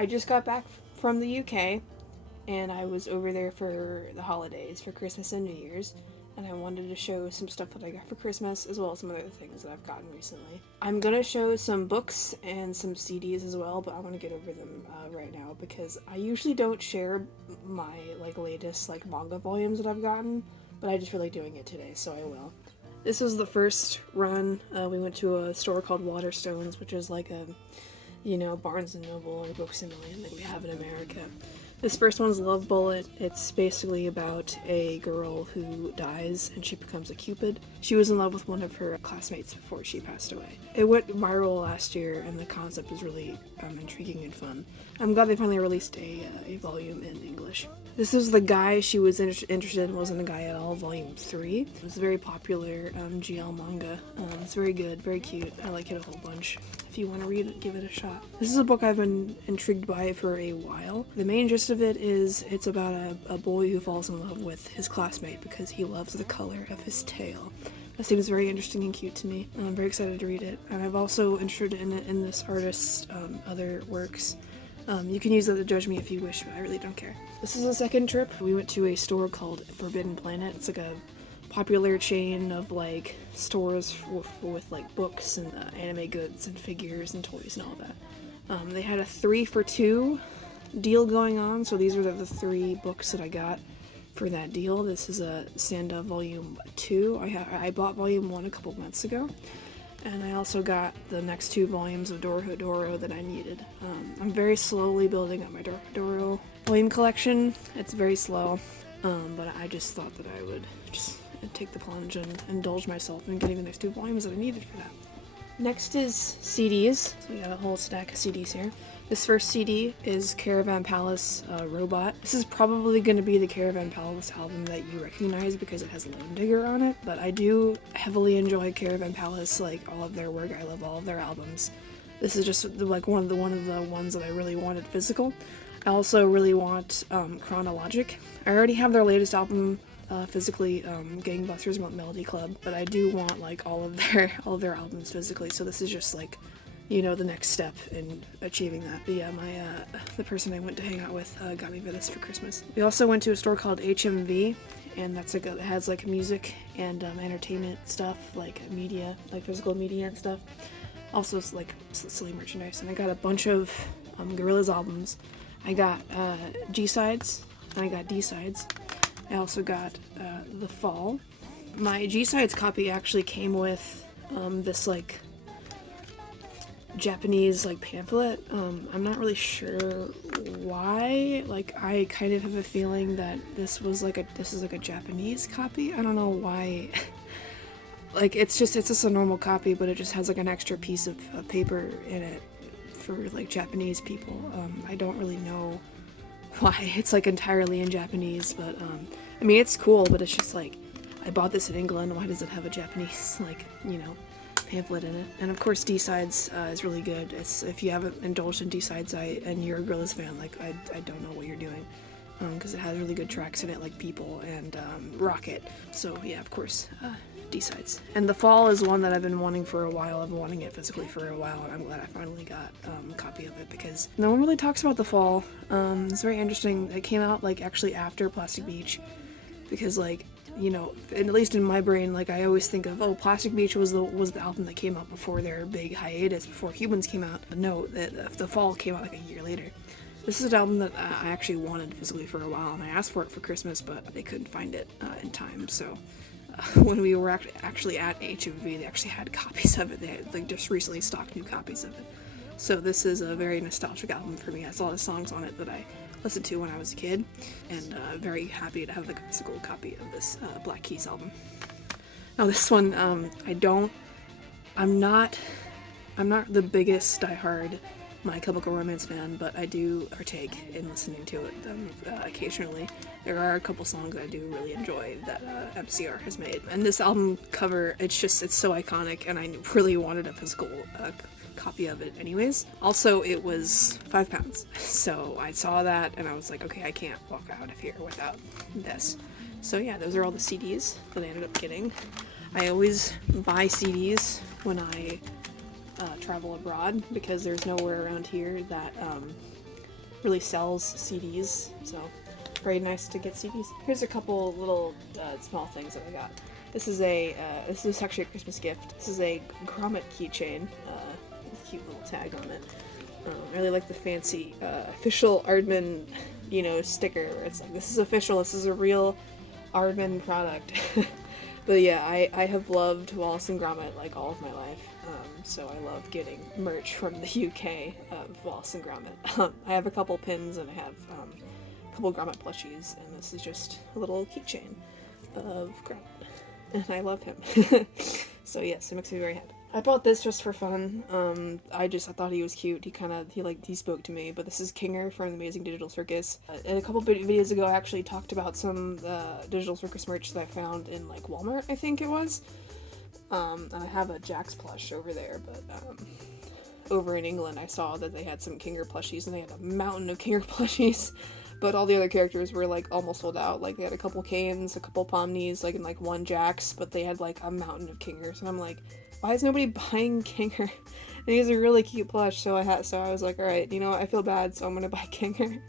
I just got back from the UK, and I was over there for the holidays, for Christmas and New Year's, and I wanted to show some stuff that I got for Christmas, as well as some other things that I've gotten recently. I'm gonna show some books and some CDs as well, but I want to get over them right now, because I usually don't share my latest manga volumes that I've gotten, but I just feel like doing it today, so I will. This was the first run. We went to a store called Waterstones, which is like a, Barnes & Noble or Books A Million that we have in America. This first one's Love Bullet. It's basically about a girl who dies and she becomes a cupid. She was in love with one of her classmates before she passed away. It went viral last year, and the concept is really intriguing and fun. I'm glad they finally released a volume in English. This is The Guy She Was Interested in Wasn't a Guy at All, Volume 3. It's a very popular GL manga. It's very good, very cute. I like it a whole bunch. If you want to read it, give it a shot. This is a book I've been intrigued by for a while. The main gist of it is it's about a boy who falls in love with his classmate because he loves the color of his tail. That seems very interesting and cute to me. I'm very excited to read it. And I've also interested in this artist's other works. You can use that to judge me if you wish, but I really don't care. This is a second trip. We went to a store called Forbidden Planet. It's like a popular chain of stores with books and anime goods and figures and toys and all that. They had a 3 for 2 deal going on, so these are the 3 books that I got for that deal. This is a Sanda Volume 2. I bought Volume 1 a couple months ago, and I also got the next 2 volumes of Dorohedoro that I needed. I'm very slowly building up my Dorohedoro volume collection. It's very slow, but I just thought that I would just take the plunge and indulge myself in getting the next 2 volumes that I needed for that. Next is CDs. So we got a whole stack of CDs here. This first CD is Caravan Palace Robot. This is probably going to be the Caravan Palace album that you recognize because it has Lone Digger on it, but I do heavily enjoy Caravan Palace, all of their work. I love all of their albums. This is just one of the ones that I really wanted physical. I also really want Chronologic. I already have their latest album physically, Gangbusters Melody Club, but I do want all of their albums physically, so this is just the next step in achieving that. But yeah, the person I went to hang out with got me this for Christmas. We also went to a store called HMV, and that's it has music and entertainment stuff, media, physical media and stuff. Also silly merchandise, and I got a bunch of Gorillaz albums. I got G-sides, and I got D-sides. I also got The Fall. My G-sides copy actually came with this Japanese pamphlet. I'm not really sure why. I kind of have a feeling that this is a Japanese copy. I don't know why. It's just a normal copy, but it just has an extra piece of paper in it for Japanese people. I don't really know why it's entirely in Japanese, but it's cool, but it's just I bought this in England. Why does it have a Japanese pamphlet in it? And of course D-sides is really good. If you haven't indulged in D-sides and you're a Gorillaz fan, I don't know what you're doing, because it has really good tracks in it, like People and Rocket. So yeah, of course, D-sides. And The Fall is one that I've been wanting for a while. I've been wanting it physically for a while, and I'm glad I finally got a copy of it, because no one really talks about The Fall. It's very interesting. It came out actually after Plastic Beach, because at least in my brain, I always think of, Plastic Beach was the album that came out before their big hiatus, before Humans came out. But no, The Fall came out a year later. This is an album that I actually wanted physically for a while, and I asked for it for Christmas, but they couldn't find it in time. So when we were actually at HMV, they actually had copies of it. They had just recently stocked new copies of it. So this is a very nostalgic album for me. It has a lot of songs on it that I listened to when I was a kid, and very happy to have the physical copy of this Black Keys album. Now this one, I'm not the biggest diehard My Chemical Romance fan, but I do partake in listening to it occasionally. There are a couple songs I do really enjoy that MCR has made, and this album cover, it's so iconic, and I really wanted a physical copy of it anyways. Also, it was £5, so I saw that and I was like, okay, I can't walk out of here without this. So yeah, those are all the CDs that I ended up getting. I always buy CDs when I travel abroad, because there's nowhere around here that really sells CDs, so very nice to get CDs. Here's a couple little small things that I got. This is actually a Christmas gift. This is a grommet keychain with a cute little tag on it. I really like the fancy official Aardman, sticker where it's like, this is official, this is a real Aardman product. But yeah, I have loved Wallace and Gromit like all of my life, so I love getting merch from the UK of Wallace and Gromit. I have a couple pins and I have a couple Gromit plushies, and this is just a little keychain of Gromit, and I love him. So yes, it makes me very happy. I bought this just for fun. I thought he was cute. He spoke to me. But this is Kinger from the Amazing Digital Circus. And a couple videos ago, I actually talked about some Digital Circus merch that I found in like Walmart, I think it was. And I have a Jax plush over there, but over in England, I saw that they had some Kinger plushies, and they had a mountain of Kinger plushies. But all the other characters were like almost sold out. Like they had a couple Canes, a couple Pomnies, like and like one Jax, but they had like a mountain of Kingers, and I'm like, why is nobody buying Kinger? And he's a really cute plush, so I was like, alright, you know what, I feel bad, so I'm gonna buy Kinger.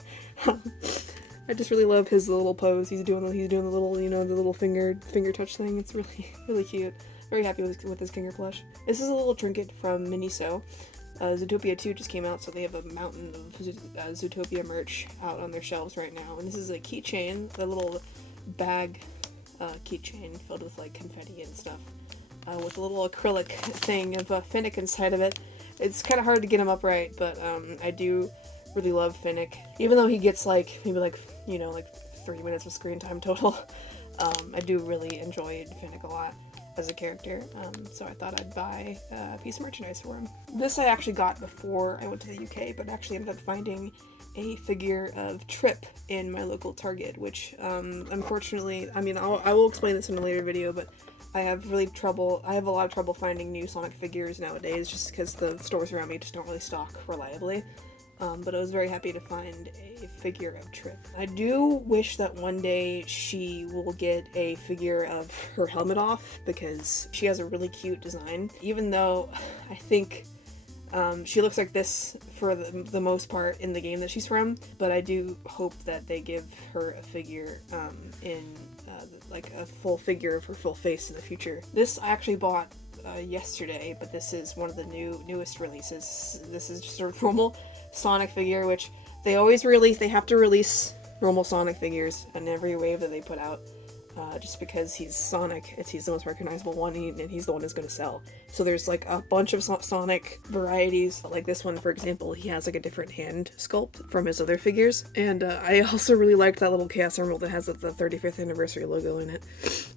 I just really love his little pose. He's doing the little, the little finger touch thing. It's really, really cute. Very happy with his Kinger plush. This is a little trinket from Miniso. Zootopia 2 just came out, so they have a mountain of Zootopia merch out on their shelves right now. And this is a keychain, a little bag keychain filled with like confetti and stuff. With a little acrylic thing of Finnick inside of it. It's kind of hard to get him upright, but I do really love Finnick. Even though he gets like, maybe like, like 3 minutes of screen time total, I do really enjoy Finnick a lot as a character, so I thought I'd buy a piece of merchandise for him. This I actually got before I went to the UK, but actually ended up finding a figure of Trip in my local Target, which unfortunately, I will explain this in a later video, but I have a lot of trouble finding new Sonic figures nowadays, just because the stores around me just don't really stock reliably. But I was very happy to find a figure of Trip. I do wish that one day she will get a figure of her helmet off, because she has a really cute design, even though I think she looks like this for the most part in the game that she's from, but I do hope that they give her a figure like a full figure of her full face in the future. This I actually bought yesterday, but this is one of the newest releases. This is just a normal Sonic figure, which they always release. They have to release normal Sonic figures in every wave that they put out, just because he's Sonic. He's the most recognizable one, and he's the one who's going to sell. So there's like a bunch of Sonic varieties. Like this one, for example, he has like a different hand sculpt from his other figures. And I also really liked that little Chaos Emerald that has the 35th anniversary logo in it.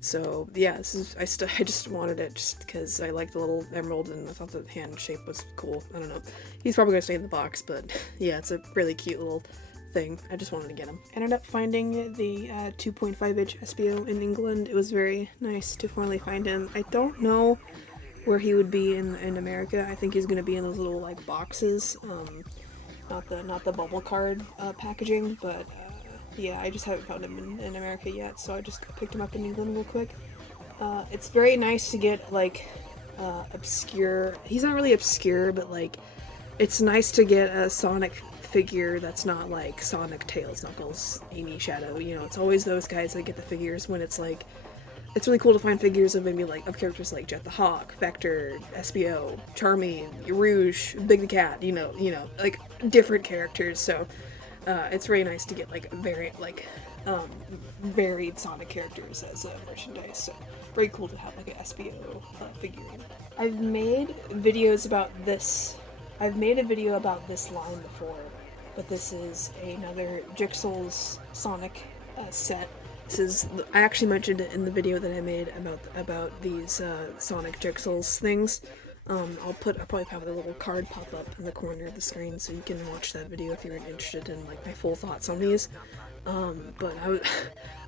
So yeah, I just wanted it just because I liked the little emerald and I thought the hand shape was cool. I don't know. He's probably going to stay in the box, but yeah, it's a really cute little thing. I just wanted to get him. I ended up finding the 2.5-inch SBO in England. It was very nice to finally find him. I don't know where he would be in America. I think he's going to be in those little like boxes, not the bubble card packaging, but yeah, I just haven't found him in America yet, so I just picked him up in England real quick. It's very nice to get like obscure. He's not really obscure, but like it's nice to get a Sonic figure that's not like Sonic, Tails, Knuckles, Amy, Shadow. It's always those guys that get the figures when it's like, it's really cool to find figures of maybe like of characters like Jet the Hawk, Vector, SBO, Charmy, Rouge, Big the Cat, like different characters. So it's really nice to get like varied Sonic characters as merchandise. So very cool to have like an SBO figurine. I've made videos about this. I've made a video about this line before, but this is another Jigsaws Sonic set. I actually mentioned it in the video that I made about these Sonic Jigsaws things. I'll probably have a little card pop up in the corner of the screen so you can watch that video if you're interested in like my full thoughts on these. But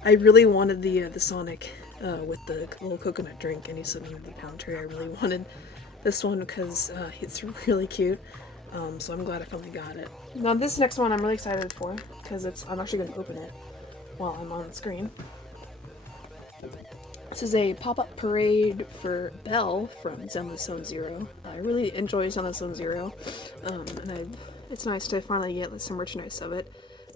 I really wanted the Sonic with the little coconut drink, and he's sitting in the palm tree. I really wanted this one because it's really cute. So I'm glad I finally got it. Now this next one I'm really excited for because I'm actually going to open it while I'm on the screen. This is a pop-up parade for Belle from Zenless Zone Zero. I really enjoy Zenless Zone Zero, and I've it's nice to finally get some merchandise of it.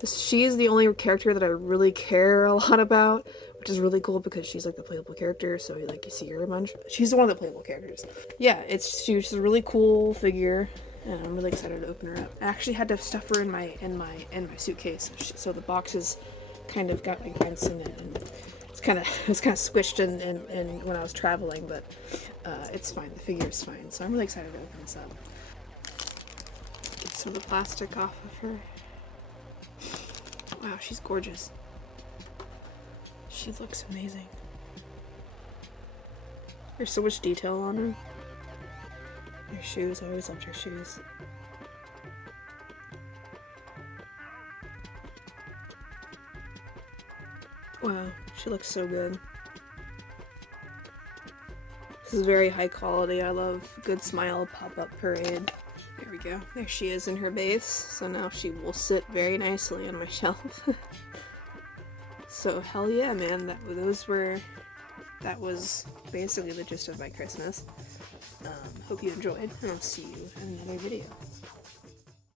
She is the only character that I really care a lot about, which is really cool because she's like the playable character, so like you see her a bunch. She's one of the playable characters. Yeah, she's a really cool figure, and I'm really excited to open her up. I actually had to stuff her in my suitcase, so the box is kind of got like vents in it, and it was kind of squished in when I was traveling, but it's fine. The figure is fine, so I'm really excited to open this up. Get some of the plastic off of her. Wow, she's gorgeous. She looks amazing. There's so much detail on her. Her shoes, I always loved her shoes. Wow, she looks so good. This is very high quality. I love good smile pop-up parade. There we go. There she is in her base. So now she will sit very nicely on my shelf. So hell yeah, man. That was basically the gist of my Christmas. Hope you enjoyed, and I'll see you in another video.